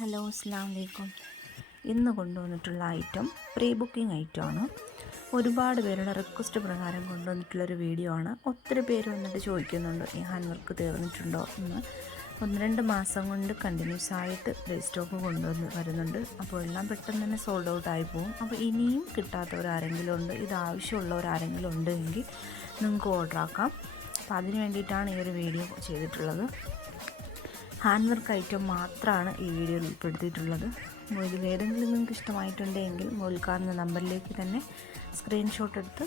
Hello, അസ്സലാമു അലൈക്കും. ഇന്ന് കൊണ്ടുവന്നിട്ടുള്ള ഐറ്റം പ്രീ ബുക്കിംഗ് ഐറ്റമാണ്. ഒരുപാട് പേരുടെ റിക്വസ്റ്റ് പ്രകാരം കൊണ്ടുവന്നിട്ടുള്ളൊരു വീഡിയോ ആണ്. ഒത്തിരി പേര് വന്നിട്ട് ചോദിക്കുന്നുണ്ട് ഈ ഹാൻഡ് വർക്ക് തീർന്നിട്ടുണ്ടോ എന്ന്. 1-2 മാസം കൊണ്ട് കണ്ടിന്യൂസ് ആയിട്ട് പ്ലേ സ്റ്റോക്ക് കൊണ്ടുവന്ന് വരുന്നുണ്ട്. അപ്പോൾ എല്ലാം പെട്ടെന്ന് തന്നെ സോൾഡ് ഔട്ട് ആയി പോകും. അപ്പോൾ ഇനിയും കിട്ടാത്തവരാരെങ്കിലും ഉണ്ട്, ഇത് ആവശ്യമുള്ളവരാരെങ്കിലും ഉണ്ട് എങ്കിൽ നിങ്ങൾക്ക് ഓർഡർ ആക്കാം. അപ്പോൾ അതിന് വേണ്ടിയിട്ടാണ് ഈ ഒരു വീഡിയോ ചെയ്തിട്ടുള്ളത്. ഹാൻഡ് വർക്ക് ഐറ്റം മാത്രമാണ് ഈ വീഡിയോയിൽ ഉൾപ്പെടുത്തിയിട്ടുള്ളത്. ഇതിലേതെങ്കിലും നിങ്ങൾക്ക് ഇഷ്ടമായിട്ടുണ്ടെങ്കിൽ മുകളിൽ കാണുന്ന നമ്പറിലേക്ക് തന്നെ സ്ക്രീൻഷോട്ട് എടുത്ത്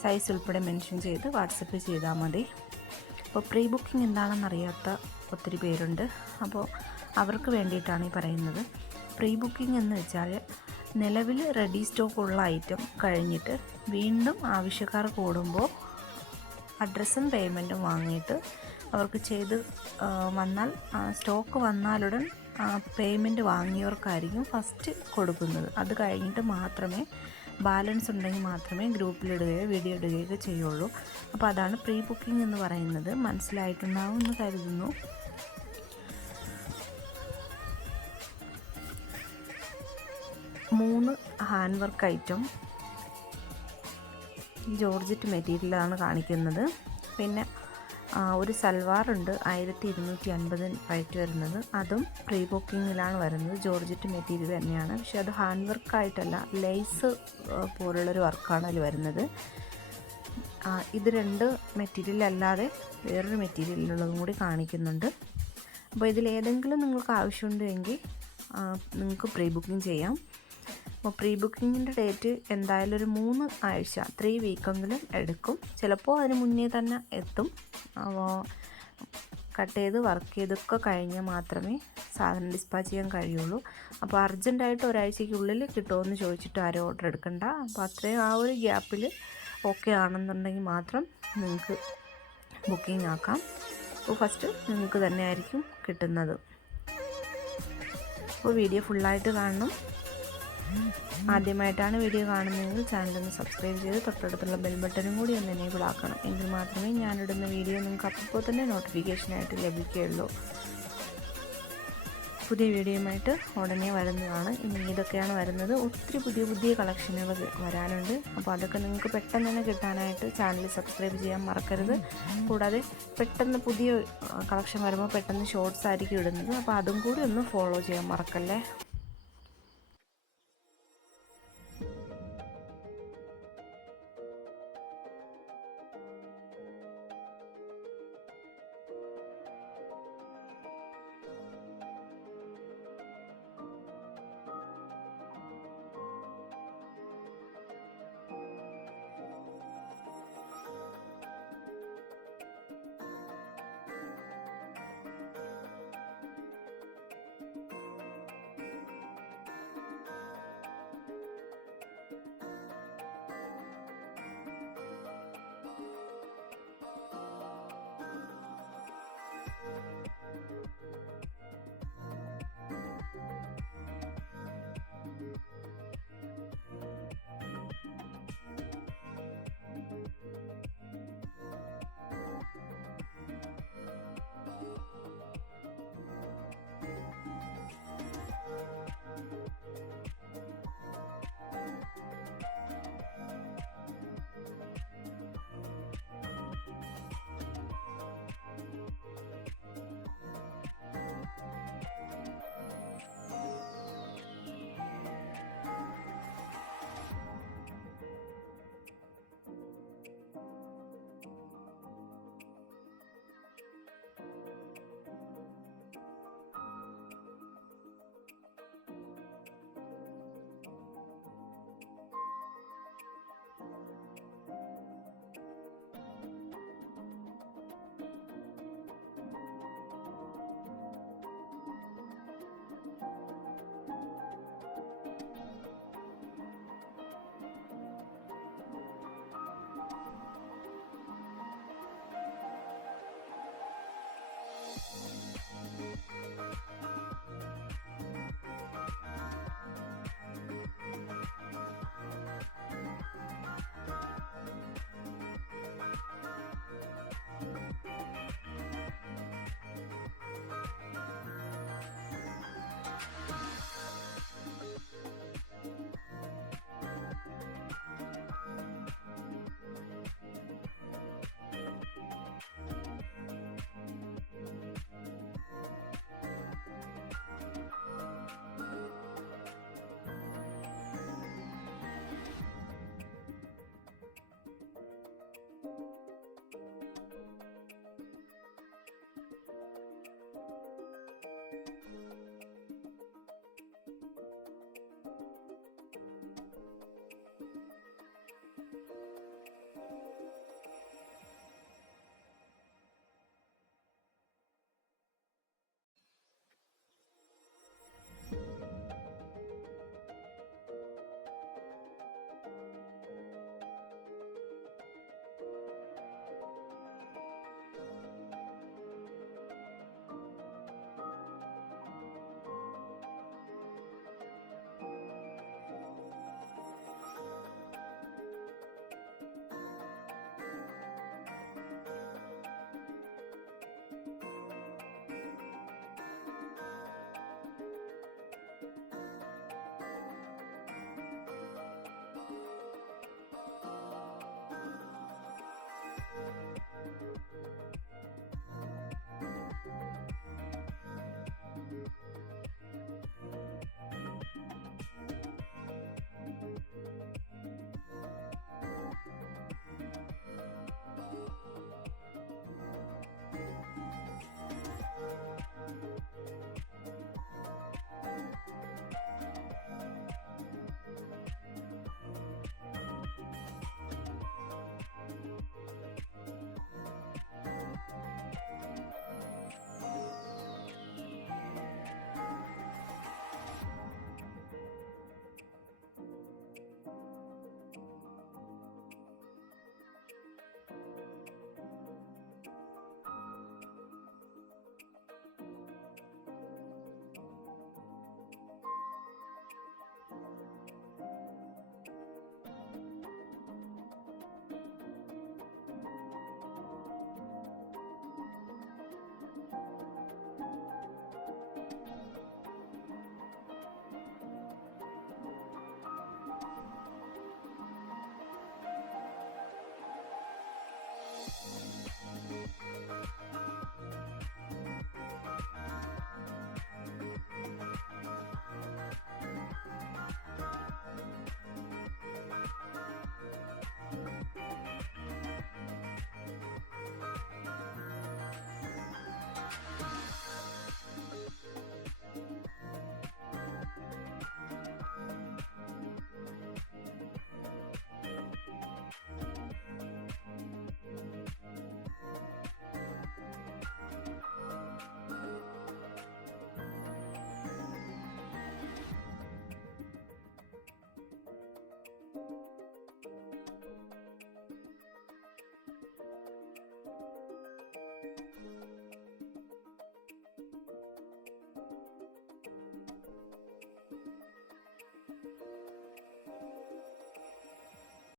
സൈസ് ഉൾപ്പെടെ മെൻഷൻ ചെയ്ത് വാട്സപ്പ് ചെയ്താൽ മതി. അപ്പോൾ പ്രീ ബുക്കിംഗ് എന്താണെന്നറിയാത്ത ഒത്തിരി പേരുണ്ട്. അപ്പോൾ അവർക്ക് വേണ്ടിയിട്ടാണ് ഈ പറയുന്നത്. പ്രീ ബുക്കിംഗ് എന്ന് വെച്ചാൽ നിലവിൽ റെഡി സ്റ്റോക്ക് ഉള്ള ഐറ്റം കഴിഞ്ഞിട്ട് വീണ്ടും ആവശ്യക്കാർ കൂടുമ്പോൾ അഡ്രസ്സും പേയ്മെൻറ്റും വാങ്ങിയിട്ട് അവർക്ക് ചെയ്ത് വന്നാൽ സ്റ്റോക്ക് വന്നാലുടൻ പേയ്മെൻറ്റ് വാങ്ങിയവർക്കായിരിക്കും ഫസ്റ്റ് കൊടുക്കുന്നത്. അത് കഴിഞ്ഞിട്ട് മാത്രമേ ബാലൻസ് ഉണ്ടെങ്കിൽ മാത്രമേ ഗ്രൂപ്പിലിടുകയോ വീഡിയോ ഇടുകയോ ചെയ്യുള്ളൂ. അപ്പോൾ അതാണ് പ്രീ ബുക്കിംഗ് എന്ന് പറയുന്നത്. മനസ്സിലായിട്ടുണ്ടാവും എന്ന് കരുതുന്നു. മൂന്ന് ഹാൻഡ് വർക്ക് ഐറ്റം ജോർജറ്റ് മെറ്റീരിയലാണ് കാണിക്കുന്നത്. പിന്നെ ഒരു സൽവാറുണ്ട് 1250 റേറ്റ് വരുന്നത്. അതും പ്രീ ബുക്കിങ്ങിലാണ് വരുന്നത്. ജോർജറ്റ് മെറ്റീരിയൽ തന്നെയാണ്, പക്ഷെ അത് ഹാൻഡ് വർക്കായിട്ടല്ല, ലേസ് പോലുള്ളൊരു വർക്കാണ് അതിൽ വരുന്നത്. ഇത് 2 മെറ്റീരിയൽ അല്ലാതെ വേറൊരു മെറ്റീരിയലുള്ളതും കൂടി കാണിക്കുന്നുണ്ട്. അപ്പോൾ ഇതിലേതെങ്കിലും നിങ്ങൾക്ക് ആവശ്യമുണ്ടെങ്കിൽ നിങ്ങൾക്ക് പ്രീ ബുക്കിംഗ് ചെയ്യാം. അപ്പോൾ പ്രീ ബുക്കിങ്ങിൻ്റെ ഡേറ്റ് എന്തായാലും ഒരു 3 ആഴ്ച 3 വീക്കെങ്കിലും എടുക്കും. ചിലപ്പോൾ അതിന് മുന്നേ തന്നെ എത്തും. അപ്പോൾ കട്ട് ചെയ്ത് വർക്ക് ചെയ്തൊക്കെ കഴിഞ്ഞാൽ മാത്രമേ സാധനം ഡിസ്പാച്ച് ചെയ്യാൻ കഴിയുള്ളൂ. അപ്പോൾ അർജൻറ്റായിട്ട് ഒരാഴ്ചയ്ക്കുള്ളിൽ കിട്ടുമോ ചോദിച്ചിട്ട് ആരും ഓർഡർ എടുക്കണ്ട. അപ്പോൾ അത്രയും ആ ഒരു ഗ്യാപ്പിൽ ഓക്കെ ആണെന്നുണ്ടെങ്കിൽ മാത്രം നിങ്ങൾക്ക് ബുക്കിംഗ് ആക്കാം. അപ്പോൾ ഫസ്റ്റ് നിങ്ങൾക്ക് തന്നെ ആയിരിക്കും കിട്ടുന്നത്. അപ്പോൾ വീഡിയോ ഫുള്ളായിട്ട് കാണണം. ആദ്യമായിട്ടാണ് വീഡിയോ കാണുന്നതെങ്കിൽ ചാനലൊന്ന് സബ്സ്ക്രൈബ് ചെയ്ത് തൊട്ടടുത്തുള്ള ബെൽ ബട്ടനും കൂടി ഒന്ന് എനേബിൾ ആക്കണം. എങ്കിൽ മാത്രമേ ഞാനിടുന്ന വീഡിയോ നിങ്ങൾക്ക് അപ്പോൾ തന്നെ നോട്ടിഫിക്കേഷനായിട്ട് ലഭിക്കുകയുള്ളൂ. പുതിയ വീഡിയോയുമായിട്ട് ഉടനെ വരുന്നതാണ്. ഇനി ഇതൊക്കെയാണ് വരുന്നത്. ഒത്തിരി പുതിയ കളക്ഷനുകൾ വരാനുണ്ട്. അപ്പോൾ അതൊക്കെ നിങ്ങൾക്ക് പെട്ടെന്ന് തന്നെ കിട്ടാനായിട്ട് ചാനൽ സബ്സ്ക്രൈബ് ചെയ്യാൻ മറക്കരുത്. കൂടാതെ പെട്ടെന്ന് പുതിയ കളക്ഷൻ വരുമ്പോൾ പെട്ടെന്ന് ഷോർട്സ് ആയിരിക്കും ഇടുന്നത്. അപ്പോൾ അതും കൂടി ഒന്ന് ഫോളോ ചെയ്യാൻ മറക്കല്ലേ.